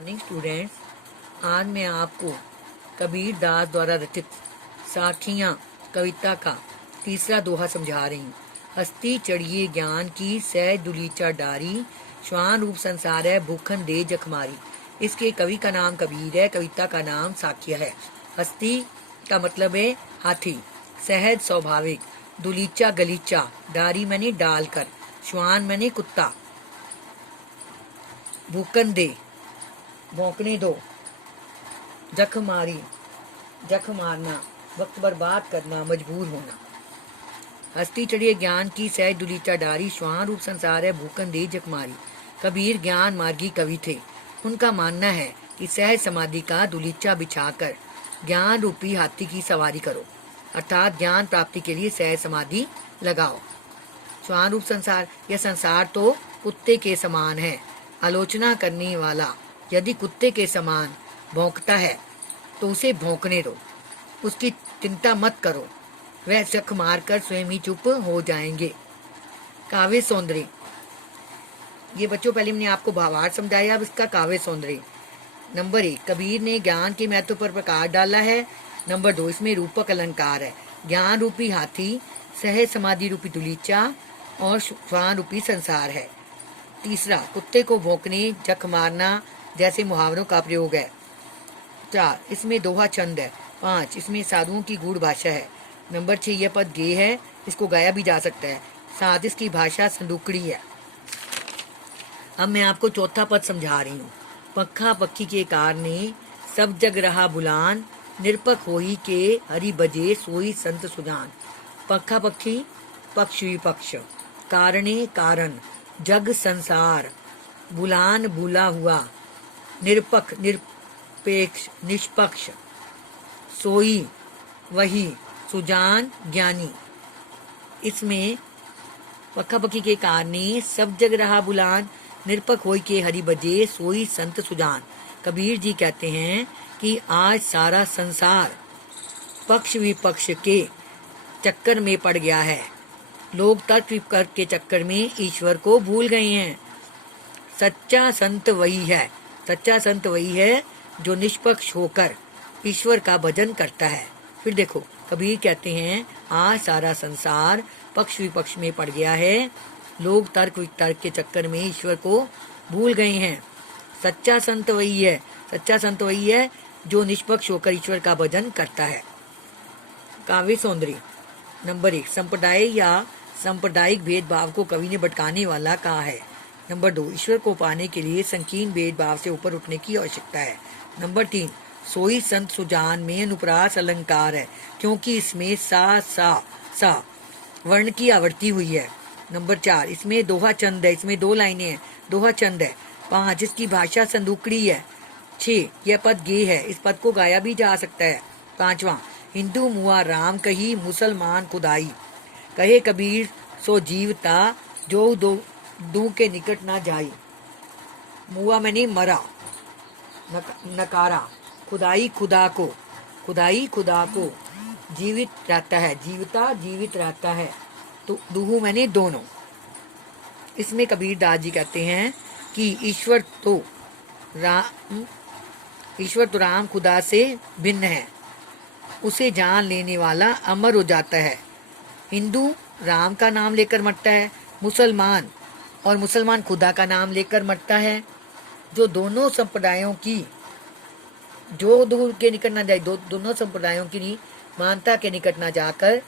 Morning students, आज मैं आपको कबीर दास द्वारा रचित साखियाँ कविता का तीसरा दोहा समझा रही हूँ। हस्ती चढ़िए ज्ञान की सहज दुलीचा डारी, श्वान रूप संसार है भूखन दे जखमारी। इसके कवि का नाम कबीर है, कविता का नाम साखिया है। हस्ती का मतलब है हाथी, सहज स्वाभाविक, दुलीचा गलीचा, डारी मैंने डालकर, श्वान मैंने कुत्ता, भूखन दे भौंकने दो, जख मारी जख मारना, वक्त बर्बाद करना, मजबूर होना। हस्ती चढ़िए ज्ञान की सहज दुलीचा डारी, श्वान रूप संसार है भूखन दे जख मारी। कबीर ज्ञान मार्गी कवि थे। उनका मानना है कि सहज समाधि का दुलीचा बिछाकर ज्ञान रूपी हाथी की सवारी करो, अर्थात ज्ञान प्राप्ति के लिए सहज समाधि लगाओ। श्वान रूप संसार, यह संसार तो कुत्ते के समान है। आलोचना करने वाला यदि कुत्ते के समान भौंकता है तो उसे भौंकने दो, उसकी चिंता मत करो, वह जख मारकर स्वयं ही चुप हो जाएंगे। काव्य सौंदर्य, ये बच्चों पहले मैंने आपको भावार्थ समझाया, अब इसका काव्य सौंदर्य। नंबर 1, कबीर ने ज्ञान के महत्व पर प्रकाश डाला है। नंबर 2, इसमें रूपक अलंकार है। ज्ञान रूपी हाथी, सहज समाधि रूपी दुलीचा और श्वान रूपी संसार है। तीसरा, कुत्ते को भौंकने जख मारना जैसे मुहावरों का प्रयोग है। 4, इसमें दोहा छंद है। 5, इसमें साधुओं की गूढ़ भाषा है। नंबर 6, यह पद गेय है, इसको गाया भी जा सकता है। 7, इसकी भाषा संदूकड़ी है। अब मैं आपको चौथा पद समझा रही हूँ। पक्खा पक्षी के कारणे सब जग रहा बुलान, निरपक होई के हरि बजे सोई संत सुजान। पक्खा पक्षी, पक्ष विपक्ष, कारणे कारण, जग संसार, बुलान बुला हुआ, निरपक निरपेक्ष निष्पक्ष, सोई वही, सुजान ज्ञानी। इसमें पक्का पक्की के कारणे सब जग रहा बुलान, निरपक होई के हरि बजे सोई संत सुजान। कबीर जी कहते हैं कि आज सारा संसार पक्ष विपक्ष के चक्कर में पड़ गया है। लोग तर्क वितर्क के चक्कर में ईश्वर को भूल गए हैं। सच्चा संत वही है, सच्चा संत वही है जो निष्पक्ष होकर ईश्वर का भजन करता है। फिर देखो, कबीर कहते हैं आज सारा संसार पक्ष विपक्ष में पड़ गया है। लोग तर्क वितर्क के चक्कर में ईश्वर को भूल गए हैं। सच्चा संत वही है, सच्चा संत वही है जो निष्पक्ष होकर ईश्वर का भजन करता है। काव्य सौंदर्य। नंबर 1, संप्रदाय या सांप्रदायिक भेदभाव को कवि ने भटकाने वाला कहा है। नंबर 2, ईश्वर को पाने के लिए संकीर्ण भेदभाव से ऊपर उठने की आवश्यकता है। नंबर 3, सोई संत सुजान में अनुप्रास अलंकार है, क्योंकि इसमें सा वर्ण की आवृत्ति हुई है। नंबर 4, इसमें दोहा चंद है, इसमें 2 लाइनें हैं, दोहा चंद है। 5, इसकी भाषा संदूकड़ी है। 6, यह पद गेय है, इस पद को गाया भी जा सकता है। 5वां, हिंदू मुआ राम कही, मुसलमान खुदाई, कहे कबीर सो जीवता, जो दो के निकट ना जाई। मुआ मैंने मरा, नकारा, खुदाई खुदा को, खुदाई खुदा को, जीवित रहता है, जीवता जीवित रहता है, तो दुहु मैंने दोनों। इसमें कबीर दास जी कहते हैं कि ईश्वर तो राम खुदा से भिन्न है, उसे जान लेने वाला अमर हो जाता है। हिंदू राम का नाम लेकर मरता है, मुसलमान खुदा का नाम लेकर मरता है। जो दोनों संप्रदायों की, जो दूर के निकट न जाए, दोनों संप्रदायों की मानता के निकट न जाकर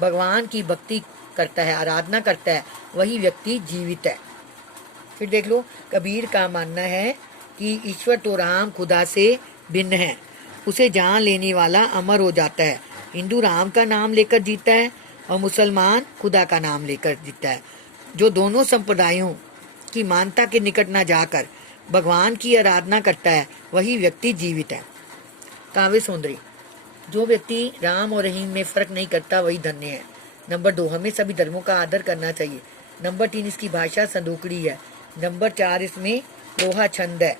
भगवान की भक्ति करता है, आराधना करता है, वही व्यक्ति जीवित है। फिर देख लो, कबीर का मानना है कि ईश्वर तो राम खुदा से भिन्न है, उसे जान लेने वाला अमर हो जाता है। हिंदू राम का नाम लेकर जीता है और मुसलमान खुदा का नाम लेकर जीता है। जो दोनों संप्रदायों की मानता के निकट न जाकर भगवान की आराधना करता है, वही व्यक्ति जीवित है। काव्य सौंदर्य। जो व्यक्ति राम और रहीम में फर्क नहीं करता वही धन्य है। नंबर 2, हमें सभी धर्मों का आदर करना चाहिए। नंबर 3, इसकी भाषा संदूकड़ी है। नंबर 4, इसमें दोहा छंद है।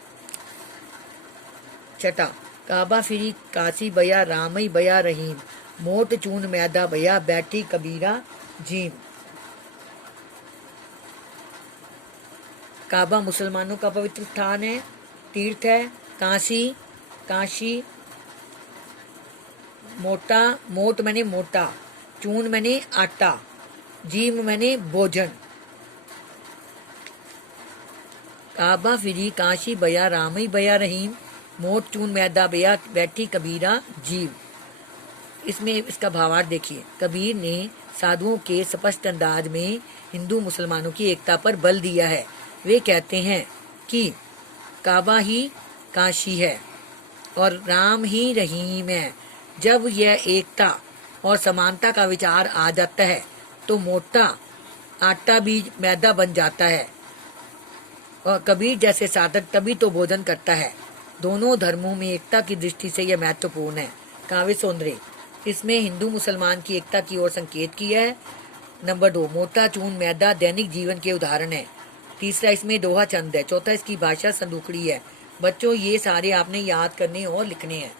6, काबा फिरी काशी बया, रामई बया रहीम, मोट चून मैदा बया, बैठी कबीरा जीम। काबा मुसलमानों का पवित्र स्थान है। तीर्थ है। काशी, काशी। मोटा, मोट मैंने मोटा, चून मैंने आटा, जीव मैंने भोजन। काबा फिरी काशी बया रामई बया रहीम, मोट चून मैदा बया बैठी कबीरा जीव। इसमें इसका भावार्थ देखिए। कबीर ने साधुओं के स्पष्ट अंदाज में हिंदू मुसलमानों की एकता पर बल दिया है। वे कहते हैं कि काबा ही काशी है और राम ही रहीम है। जब यह एकता और समानता का विचार आ जाता है तो मोटा आटा भी मैदा बन जाता है और कबीर जैसे साधक तभी तो भोजन करता है। दोनों धर्मों में एकता की दृष्टि से यह महत्वपूर्ण है। काव्य सौंदर्य, इसमें हिंदू मुसलमान की एकता की ओर संकेत किया है। नंबर 2, मोटा चून मैदा दैनिक जीवन के उदाहरण है। तीसरा, इसमें दोहा चंद है। चौथा, इसकी भाषा संदूकड़ी है। बच्चों, ये सारे आपने याद करने और लिखने हैं।